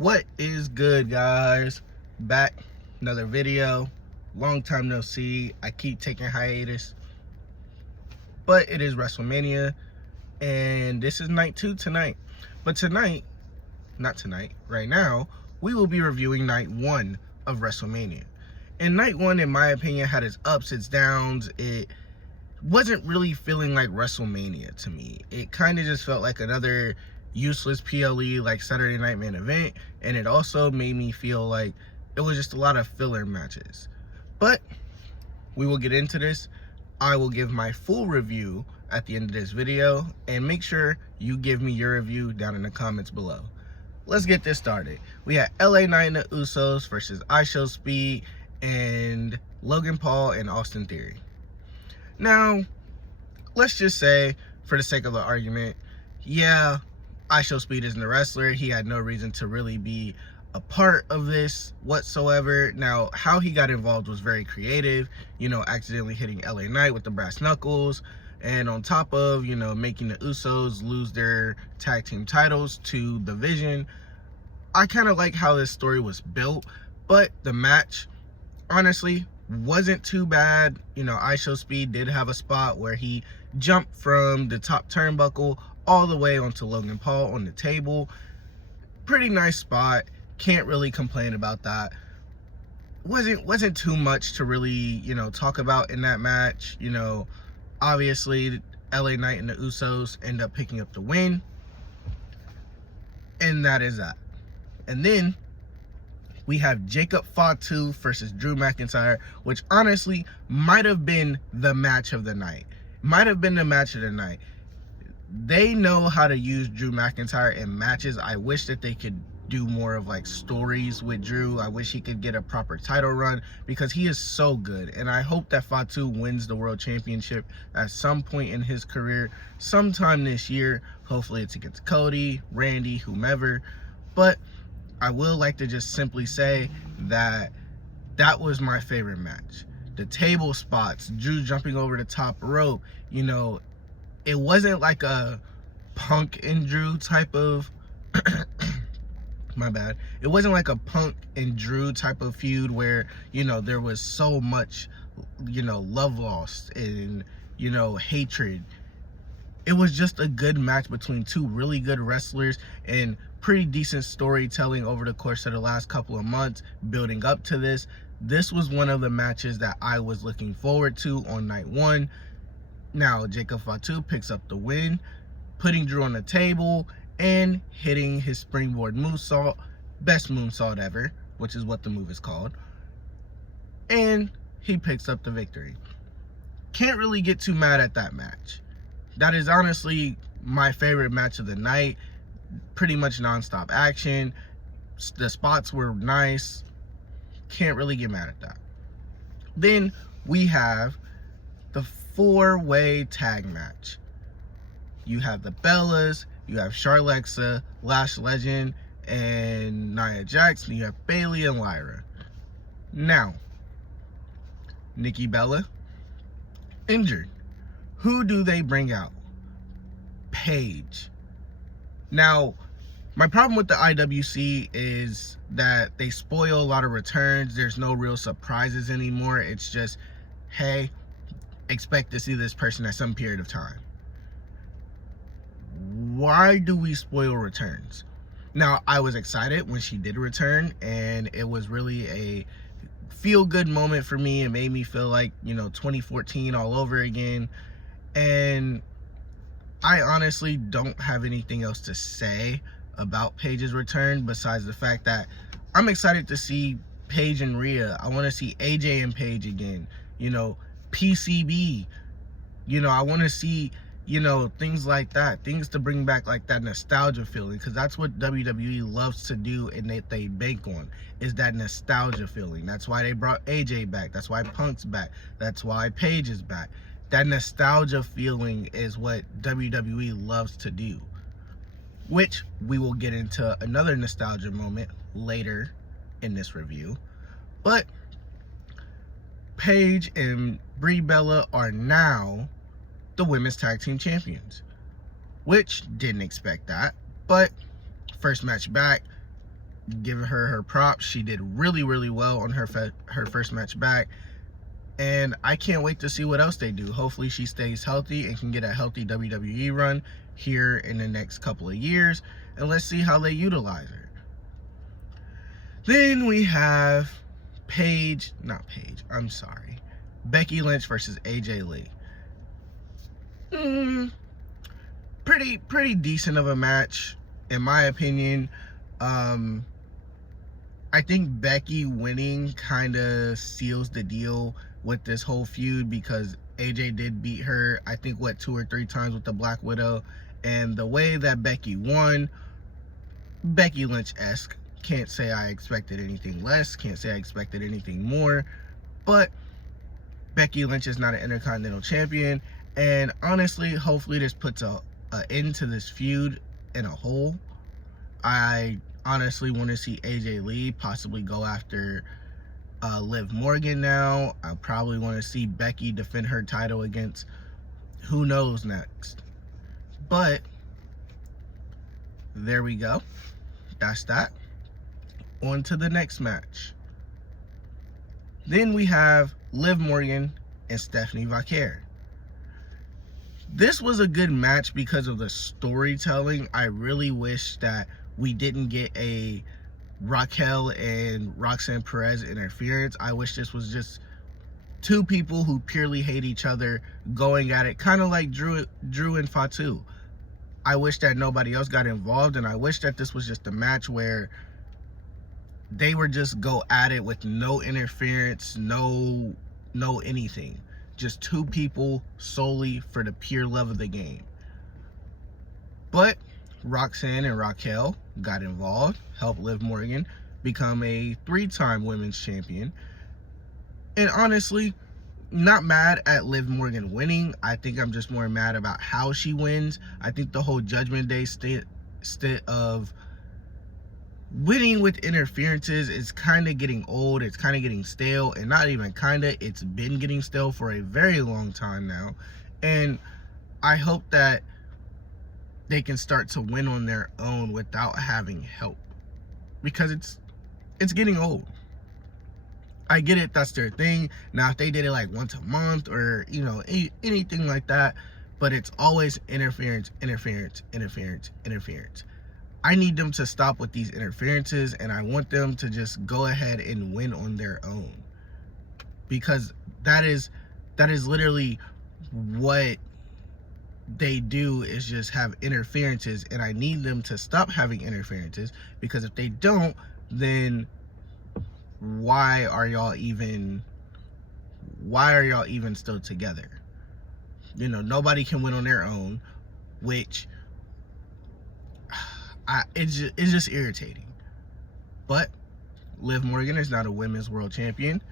What is good, guys? Back, another video. Long time no see. I keep taking hiatus, but it is WrestleMania, and this is night 2 tonight. But tonight, not tonight, right now, we will be reviewing night 1 of WrestleMania. And night 1, in my opinion, had its ups, its downs. It wasn't really feeling like WrestleMania to me. It kind of just felt like another useless PLE, like Saturday Night Main Event, and it also made me feel like it was just a lot of filler matches. But we will get into this. I will give my full review at the end of this video, and make sure you give me your review down in the comments below. Let's get this started. We had LA Knight and the Usos versus IShowSpeed and Logan Paul and Austin Theory. Now, let's just say, for the sake of the argument, yeah, IShowSpeed isn't a wrestler. He had no reason to really be a part of this whatsoever. Now, how he got involved was very creative, accidentally hitting LA Knight with the brass knuckles, and on top of, making the Usos lose their tag team titles to The Vision. I kind of like how this story was built, but the match, honestly, wasn't too bad. IShowSpeed did have a spot where he jumped from the top turnbuckle all the way onto Logan Paul on the table. Pretty nice spot. Can't really complain about that. Wasn't too much to really, talk about in that match. Obviously LA Knight and the Usos end up picking up the win. And that is that. And then we have Jacob Fatu versus Drew McIntyre, which honestly might have been the match of the night. They know how to use Drew McIntyre in matches. I wish that they could do more of like stories with Drew. I wish he could get a proper title run because he is so good. And I hope that Fatu wins the world championship at some point in his career, sometime this year. Hopefully it's against Cody, Randy, whomever. But I will like to just simply say that that was my favorite match. The table spots, Drew jumping over the top rope, it wasn't like a Punk and Drew type of my bad. It wasn't like a Punk and Drew type of feud where, there was so much, love lost and, hatred. It was just a good match between two really good wrestlers and pretty decent storytelling over the course of the last couple of months building up to this. This was one of the matches that I was looking forward to on night 1. Now, Jacob Fatu picks up the win, putting Drew on the table and hitting his springboard moonsault, best moonsault ever, which is what the move is called. And he picks up the victory. Can't really get too mad at that match. That is honestly my favorite match of the night. Pretty much non-stop action. The spots were nice. Can't really get mad at that. Then we have the 4-way tag match. You have the Bellas, you have Charlexa, Lash Legend, and Nia Jax, and you have Bayley and Lyra. Now, Nikki Bella, injured. Who do they bring out? Paige. Now, my problem with the IWC is that they spoil a lot of returns. There's no real surprises anymore. It's just, hey, expect to see this person at some period of time. Why do we spoil returns? Now, I was excited when she did return, and it was really a feel-good moment for me. It made me feel like, 2014 all over again. And I honestly don't have anything else to say about Paige's return besides the fact that I'm excited to see Paige and Rhea. I want to see AJ and Paige again. PCB. I want to see, things like that. Things to bring back like that nostalgia feeling, because that's what WWE loves to do and that they bank on, is that nostalgia feeling. That's why they brought AJ back. That's why Punk's back. That's why Paige is back. That nostalgia feeling is what WWE loves to do, which we will get into another nostalgia moment later in this review. But Paige and Brie Bella are now the women's tag team champions, which didn't expect that, but first match back, Give her props. She did really, really well on her first match back. And I can't wait to see what else they do. Hopefully she stays healthy and can get a healthy WWE run here in the next couple of years. And let's see how they utilize her. Then we have Becky Lynch versus AJ Lee. Pretty decent of a match, in my opinion. I think Becky winning kind of seals the deal with this whole feud, because AJ did beat her, I think, 2 or 3 times with the Black Widow. And the way that Becky won, Becky Lynch-esque. Can't say I expected anything less, can't say I expected anything more, but Becky Lynch is not an Intercontinental Champion, and honestly, hopefully this puts an end to this feud in a whole. I honestly want to see AJ Lee possibly go after Liv Morgan now. I probably want to see Becky defend her title against who knows next. But there we go. That's that. On to the next match. Then we have Liv Morgan and Stephanie Vaquer. This was a good match because of the storytelling. I really wish that we didn't get a Raquel and Roxanne Perez interference. I wish this was just 2 people who purely hate each other going at it, kind of like Drew and Fatu. I wish that nobody else got involved, and I wish that this was just a match where they were just go at it with no interference, no anything. Just 2 people solely for the pure love of the game. But Roxanne and Raquel got involved, helped Liv Morgan become a 3-time women's champion. And honestly, not mad at Liv Morgan winning. I think I'm just more mad about how she wins. I think the whole Judgment Day stint of winning with interferences is kind of getting old. It's kind of getting stale, and not even kind of, it's been getting stale for a very long time now. And I hope that they can start to win on their own without having help, because it's getting old. I get it, that's their thing. Now, if they did it like once a month or, anything like that, but it's always interference. I need them to stop with these interferences, and I want them to just go ahead and win on their own, because that is literally what they do, is just have interferences. And I need them to stop having interferences, because if they don't, then why are y'all even still together? Nobody can win on their own, which it's just irritating. But Liv Morgan is not a women's world champion.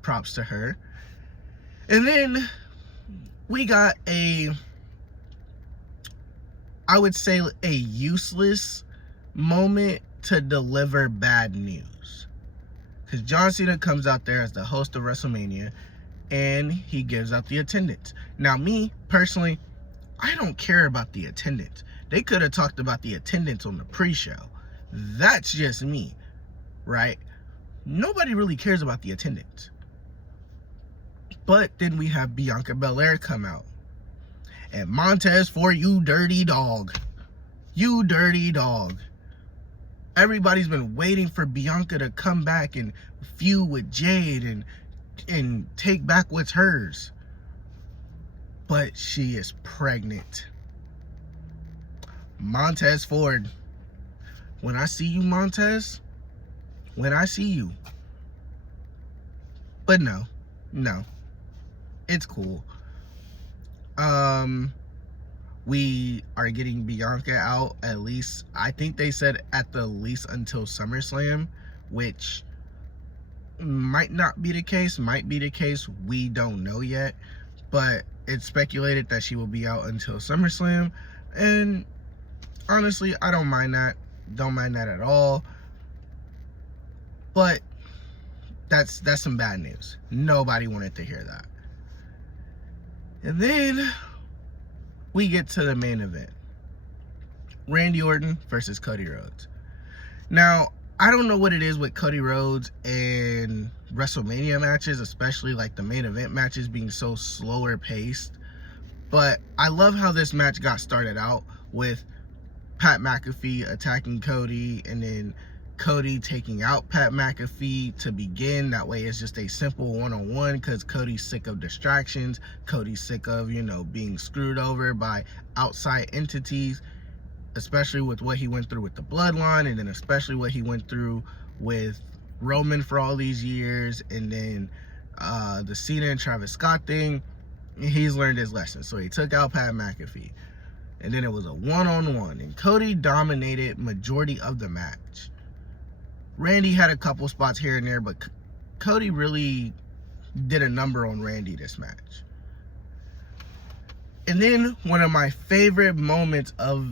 Props to her. And then we got I would say a useless moment to deliver bad news. Because John Cena comes out there as the host of WrestleMania, and he gives out the attendance. Now, me, personally, I don't care about the attendance. They could have talked about the attendance on the pre-show. That's just me, right? Nobody really cares about the attendance. But then we have Bianca Belair come out. And Montez Ford, you dirty dog. You dirty dog. Everybody's been waiting for Bianca to come back and feud with Jade and take back what's hers. But she is pregnant. Montez Ford. When I see you, Montez. When I see you. But no. It's cool. We are getting Bianca out, at least, I think they said at the least until SummerSlam, which might not be the case, might be the case, we don't know yet, but it's speculated that she will be out until SummerSlam, and honestly, I don't mind that at all, but that's some bad news. Nobody wanted to hear that. And then we get to the main event. Randy Orton versus Cody Rhodes. Now, I don't know what it is with Cody Rhodes and WrestleMania matches, especially like the main event matches being so slower paced. But I love how this match got started out with Pat McAfee attacking Cody, and then Cody taking out Pat McAfee to begin. That way it's just a simple one-on-one, because Cody's sick of distractions. Cody's sick of, being screwed over by outside entities, especially with what he went through with the bloodline, and then especially what he went through with Roman for all these years, and then the Cena and Travis Scott thing. He's learned his lesson, so he took out Pat McAfee, and then it was a one-on-one, and Cody dominated majority of the match. Randy had a couple spots here and there, but Cody really did a number on Randy this match. And then one of my favorite moments of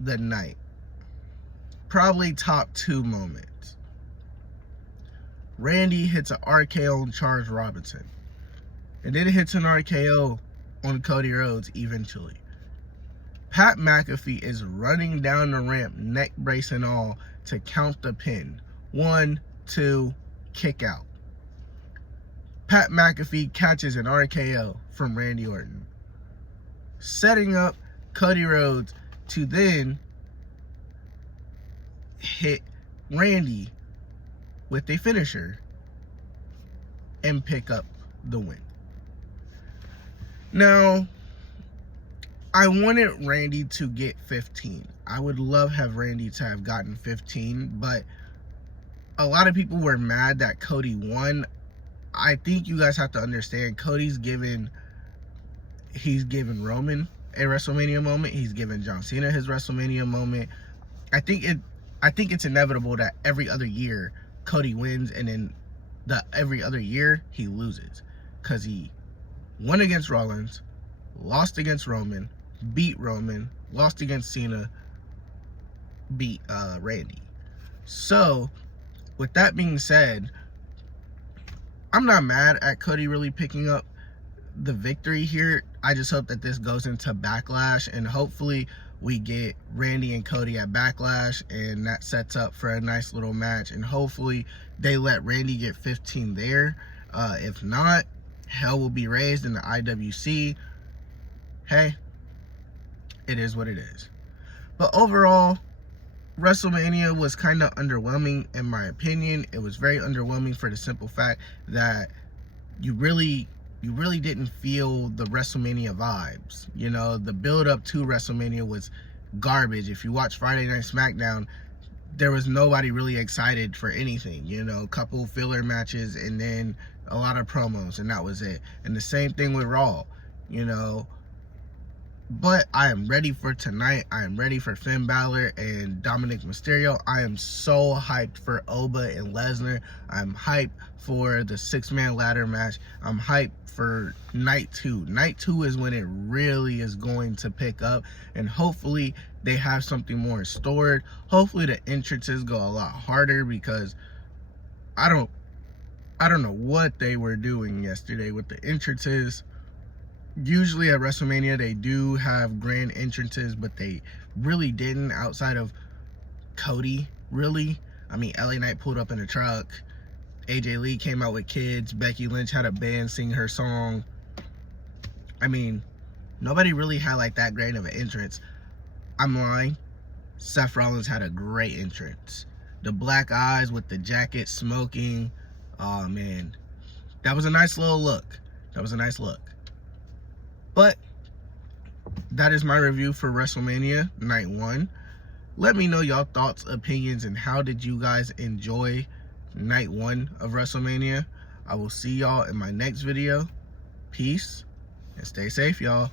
the night, probably top 2 moments, Randy hits an RKO on Charles Robinson, and then it hits an RKO on Cody Rhodes eventually. Pat McAfee is running down the ramp, neck brace and all, to count the pin. 1, 2, kick out. Pat McAfee catches an RKO from Randy Orton, setting up Cody Rhodes to then hit Randy with a finisher and pick up the win. Now, I wanted Randy to get 15. I would love have Randy to have gotten 15, but a lot of people were mad that Cody won. I think you guys have to understand, he's given Roman a WrestleMania moment. He's given John Cena his WrestleMania moment. I think it's inevitable that every other year Cody wins, and then every other year he loses, because he won against Rollins, lost against Roman, beat Roman, lost against Cena, beat Randy. So with that being said, I'm not mad at Cody really picking up the victory here. I just hope that this goes into Backlash, and hopefully we get Randy and Cody at Backlash, and that sets up for a nice little match, and hopefully they let Randy get 15 there. If not, hell will be raised in the IWC. Hey, it is what it is. But overall, WrestleMania was kind of underwhelming in my opinion. It was very underwhelming for the simple fact that you really didn't feel the WrestleMania vibes. The build up to WrestleMania was garbage. If you watch Friday Night SmackDown, there was nobody really excited for anything. A couple filler matches and then a lot of promos, and that was it. And the same thing with Raw. But I am ready for tonight. I am ready for Finn Balor and Dominic Mysterio. I am so hyped for Oba and Lesnar. I'm hyped for the 6-man ladder match. I'm hyped for night 2. Night 2 is when it really is going to pick up, and hopefully they have something more stored. Hopefully the entrances go a lot harder, because I don't know what they were doing yesterday with the entrances. Usually at WrestleMania they do have grand entrances, but they really didn't outside of Cody, really. I mean, LA Knight pulled up in a truck. AJ Lee came out with kids. Becky Lynch had a band sing her song. I mean, nobody really had like that great of an entrance. I'm lying. Seth Rollins had a great entrance. The black eyes with the jacket smoking. Oh man, that was a nice little look. That was a nice look. But that is my review for WrestleMania Night 1. Let me know y'all thoughts, opinions, and how did you guys enjoy Night 1 of WrestleMania. I will see y'all in my next video. Peace, and stay safe, y'all.